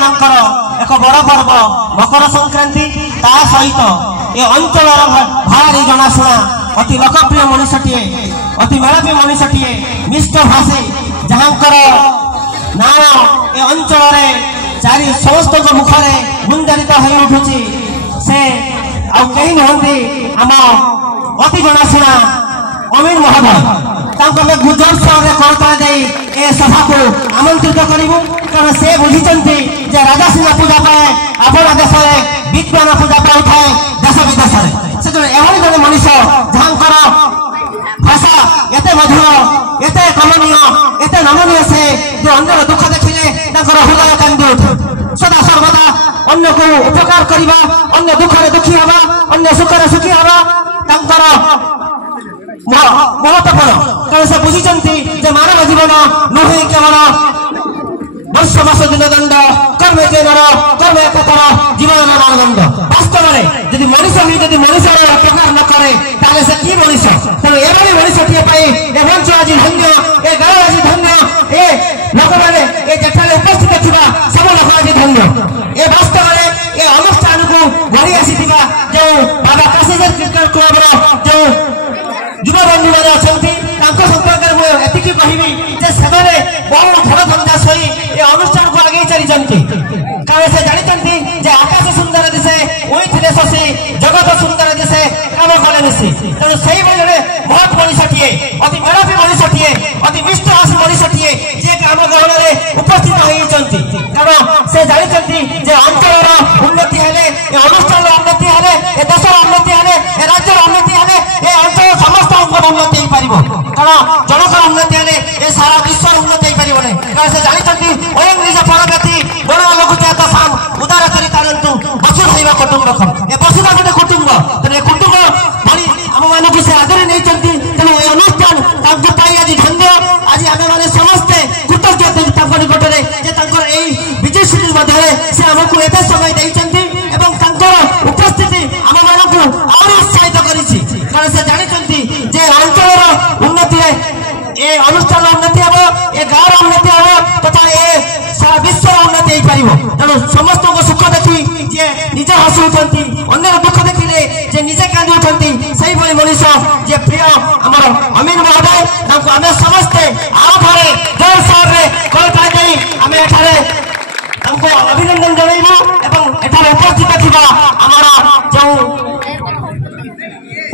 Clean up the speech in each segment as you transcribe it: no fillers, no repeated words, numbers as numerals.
मानकर एक बड़ पर्व मकर संक्रांति ता सहित ए अंचल भारी जनाशुना अति लोकप्रिय मनुष्यटीए अति मेधावी मनुष्यटीए मिष्ट भाषी जहाँकर ना ए अंचल चारि समस्त मुखरे गुंजरित हो उठुची से आई नुहति आम अति जनाशुना अमीन महोदय गुजर सहर करतला जाई ए सभा को आमंत्रित करूँ कारण से बुझी राजासीना पूजा पाए अपना देश में विज्ञान पूजा पाए देश विदेश से जन मनुष्य जहाँ भाषा एते मधुर एते कमनीय एते नमनीय से जो अन्य दुख देखिले हृदय कांदी उठे सदा सर्वदा अन्य को उपकार करवा अन्य दुखरे दुखी हवा अन्य सुखरे सुखी हवा महत्वपूर्ण कारण से बुझी मानव जीवन नुहे केवल वर्ष मास दिन दंड कर्मे नर कर्मे कर जीवन मानदंड वास्तव में यदि मनुष्य मनुष्य उपकार न करे ताले से कि मनुष्य तेणु एभली मनुष्यटीए मंच आज धन्य ए गाँव आज धन्य ए लोक मैंने जेठाले उपस्थित थिबा सब लोक आज धन्य ए वास्तव में ए अनुष्ठान को घड़ी आसी जो बाबा काशीनाथ क्रिकेट क्लब जो युवा बंधु मैंने अच्छा संपर्क में कहबी बहुत घर धंदा सही ये अनुष्ठान को आगे चली कारण से जानते आकाश सुंदर दिशे उड़े शशि जगत सुंदर दिशे कम कले मिशी तेणु से महत मनुष्यटीए अति मेधावी मनुष्यटीए अति मिष्टभाषी मनुष्यटीए जी आम ग्रहण में उपस्थित होती कारण से जानते अंचल उन्नति हेले अनुष्ठान उन्नति हेले देशर उन्नति हेले राज्यर उन्नति हेले अंचल समस्त उन्नति हो पार कारण जनकर उन्नति हेले सारा विश्व उन्नति हो पार कारण से जानते स्वयं निज फल व्यक्ति बड़ लघुचात साम उदार करी तारंतु वसुधैव कुटुंबकम ए वसुधा गोटे कुटुंब तेरे कुटुंब भली आम मानक से आदरी नहीं तेणु ये अनुष्ठान आज धन्य आज आम मैंने समस्ते कृतज्ञ निकट में विजय शिविर मध्य से आमको एत समय देते उपस्थिति आम मानक और उत्साहित कर से जानते अंचल उन्नति ए अनुष्ठान उन्नति हम ए गाँव उन्नति हम तथा ए सारा विश्व उन्नति हो पार तेणु समस्त सुख देखी जे निजे हसुंट अन्य दुख देखिले जे निजे कांदी उठती से मनुष्य जे प्रिय आमर अमीन महोदय आम समस्ते आउ थे जोर सहर में कल आम एठारे अभिनंदन जनइबू एठारे उपस्थित थिबा आमर जो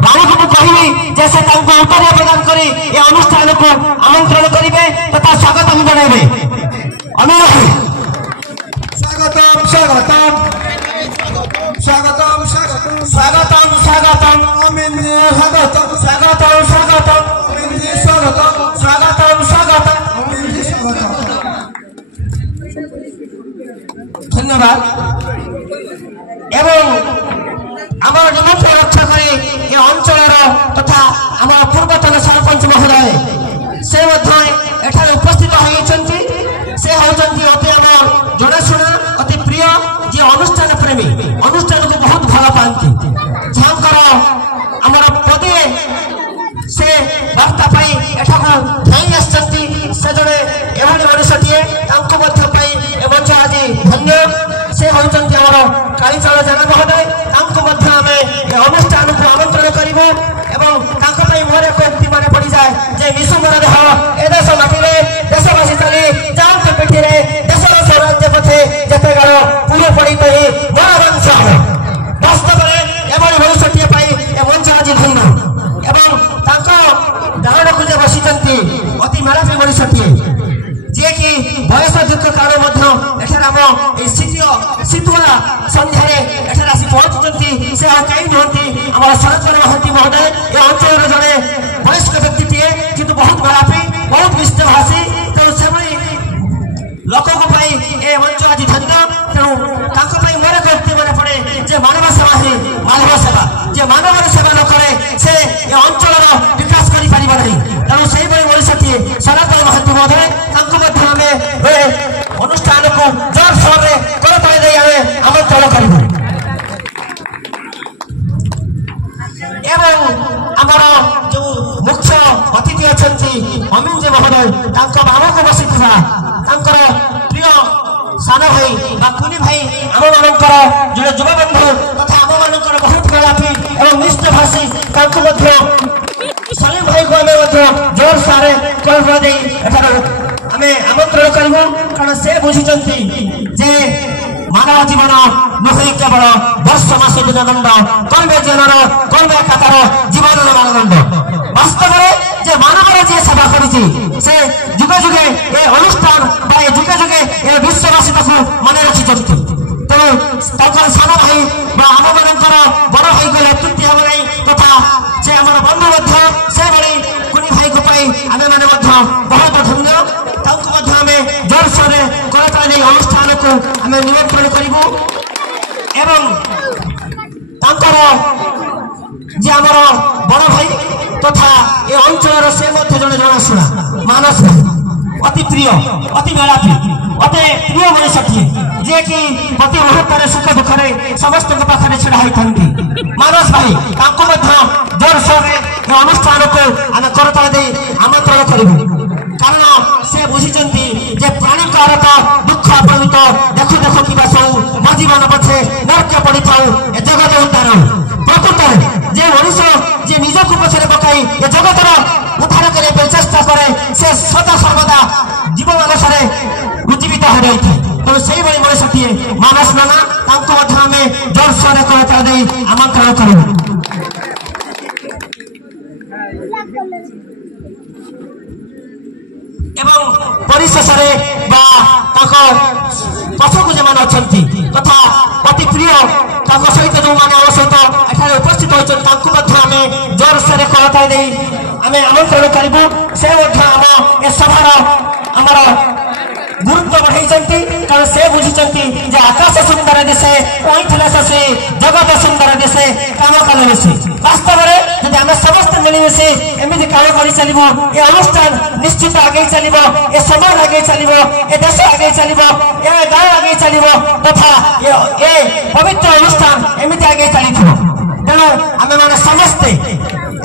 रानी को कहबी जे से उत्तर प्रदान कर अनुष्ठान को आमंत्रण करेंगे तथा स्वागतम जनइबे स्वागतम स्वागतम स्वागतम स्वागतम स्वागतम स्वागतम अमीन जी स्वागतम स्वागतम स्वागतम अमीन जी स्वागतम स्वागतम स्वागतम अमीन जी स्वागतम धन्यवाद एवं आम निमंत्रण रक्षा करे ये अंचल तथा आम पूर्वतन सरपंच महोदय से एठारे उपस्थित होती से होती अति आम जनाशुना अति प्रिय जी अनुष्ठान प्रेमी अनुष्ठान को बहुत भल पाती जहाँ आमर पदे से वार्ता एठाक धाई आसती से जड़े एभली मनुष्यटीए मंच आज धन्य से होती आमर कालीचरण जेना महोदय आम अनुष्ठान को आमंत्रण करूँ मुहर उक्ति मन पड़ जाए जे विश्व मोर देह ए देश माटी देशवासी चली जाऊँ पिठी देशर स्वराज्य पथे जिते गाड़ पुल पड़ी कही मोर वंश वास्तव में एभली मनुष्यटीए मंच आज धन्य एवं डाण को जे बसी अति मेधावी मनुष्यटीए जी कि बयस दीर्घ काल शीतुआ सन्धार एठार आसी पहुंचुंट से कहीं नुहति आम शरद महांती महोदय ये अंचल जड़े वयस्क व्यक्तिटीए किंतु बहुत मेधावी बहुत मिष्टभाषी तेणु से लोक ए मंच आज धन्य तेणु मोर व्यक्ति मन पड़े जे मानव सेवा ही मानव सेवा जे मानव सेवा न करे से अंचल विकास कर तेणु से मनुष्यटीए शरद महांती महोदय अनुष्ठान को जोर शोर में करतले आमंत्रण करूँ एवं आमर जो मुख्य अतिथि अच्छा अमीन जी महोदय बाम को बसी प्रिय सान भाई कुनी भाई आम मानकर जो युवा बंधु तथा आम मानकर बहुत मेलापी और निष्ठ भाषी सलीम भाई को आम जोर सारे आम आमंत्रण करूँ कारण से बुझी जे मानव जीवन नुहे केवल वर्ष मास दिन दंड कर्मे जनर कर्मे खातार जीवन मानदंड वास्तव में जे मानवर जी सेवा करी से जुगे जुगे ए अनुष्ठान जुगे जुगे ए विश्ववासी मन रखी तेणु सान भाई आम मानकर बड़ भाई को नेतृत्व हम नहीं तथा से आम बंधु से भाई कुनी भाई को आम मैंने बहुत धन्य आम जोरसोर करता नहीं अनुष्ठान को आम निमंत्रण करूँ एवं जे आमर बड़ भाई तथा ए अंचल से जड़े जनाशुना मानस भाई अति प्रिय अति मेलापी अति प्रिय मनीषी जे कि प्रति मुहूर्त सुख दुखे समस्त पाखे छिड़ा होता मानस भाई जोरसोर अनुष्ठान को आम करता आमंत्रण करूँ कारण से बुझी प्राणी कार दुख आपणित देखु देखु कि मो जीवन पछे नरक पड़ी था जगत उद्धार प्रकृत जे मनीष जे निजक पछरे पकाई ए जगतर उद्धार करने चेष्टा करे से सदा सर्वदा जीव मानस उज्जीवित हो रही है तेणु से मनीषीए मानस नाना आम जोरसोर करता आमंत्रण करूँ एवं परिशेष पछक जो मैंने अच्छा तथा अति प्रिय सहित जो मैंने आम सहित एठार उपस्थित होती आम जोरसोर करता आम आमंत्रण करूँ से आम ए सभार आमर गुरुत्व बढ़ाई कारण से बुझी जे आकाश सुंदर दिशे ओइथिले शशि जगत सुंदर दिशे काम कले मिशि वास्तव में जब आम समस्त मिलमिशि एमती काम कर चलो ये अनुष्ठान निश्चित आगे चलो ये समाज आगे चलो ये देश आगे चलो ये गाँव आगे चलो तथा ये पवित्र अनुष्ठान एमती आगे चली तेणु आम मैंने समस्ते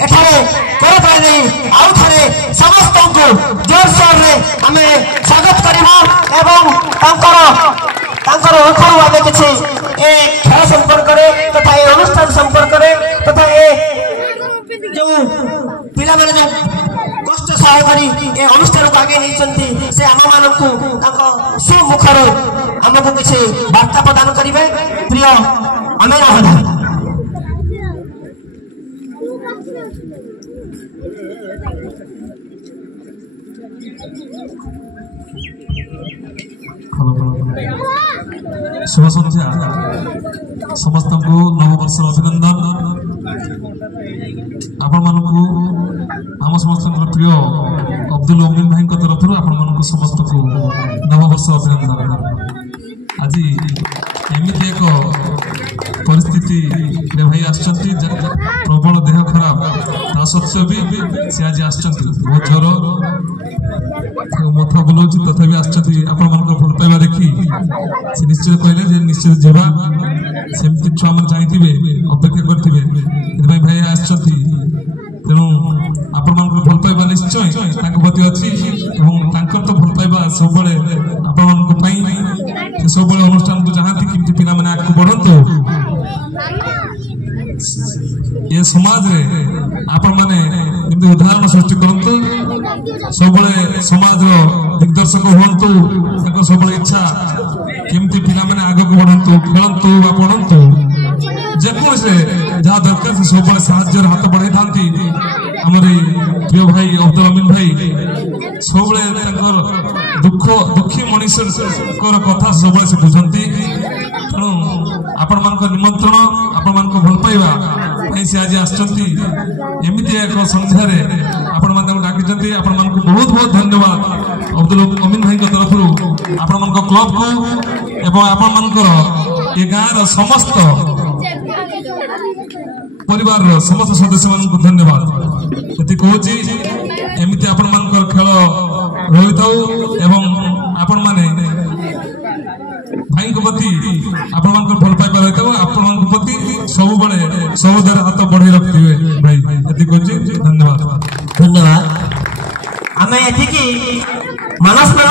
एठारे आउ थे समस्त को जोरसोर आम स्वागत करूँ एवं मुखर आम किसी खेल संपर्क तथा ये अनुष्ठान संपर्क तथा ये जो पिला माने जो कष्ट सह करी ए अनुष्ठान को आगे नहीं से आम मान सुमुखर आमको किसी वार्ता प्रदान करेंगे प्रिय अमेय महोदय शुभ संध्या समस्त को नववर्ष अभिनंदन आपण मानू आम समस्त प्रिय अब्दुल अमीन भाई तरफ आपण समस्त को नववर्ष अभिनंदन आज एमती एक परिस्थिति भाई प्रबल देह खराब ता सत्वे भी सी आज बहुत ज्वर मथ बुलाऊ तथापि आपण भल पाइबा देखी से निश्चित कहले निश्चित जावा सेमती छुआ मैंने चाहिए अपेक्षा करेंगे भाई तेणु आपण भल पाइबा निश्चय प्रति अच्छी तो भल पाइबा सब सब अनुष्ठान को चाहती कि पिला मैंने आगे बढ़तु ये समाज रे आपण माने उदाहरण सृष्टि करंतु सब समाज दिग्दर्शक हूँ सब इच्छा केमती पिला मैंने आगे बढ़तु खेलतु पढ़तु जेको जहाँ दरकार से सब साहाଯ୍ୟ हाथ बढ़ाई था प्रिय भाई अब्दुल अमीन भाई सब दुखी मनीष कथा सब से बुझती तेणु आपण मान निमंत्रण आपण मान भल पाइबा से आज आमती एक संध्यारे आपण मान डाकी आपण मान बहुत बहुत धन्यवाद अब्दुल अमीन भाई तरफ आपण मान क्लब को एवं आपण मान ये गाँव समस्त परिवार समस्त सदस्य मान धन्यवाद ये कहूँ एमती आपण मान खेल रही था एवं आपण माने भाई प्रति आपण मान भल पाइबा रही था आपण प्रति सब हाथ बढ़े रखते भाई ये कहूँ धन्यवाद धन्यवाद आम ये मानस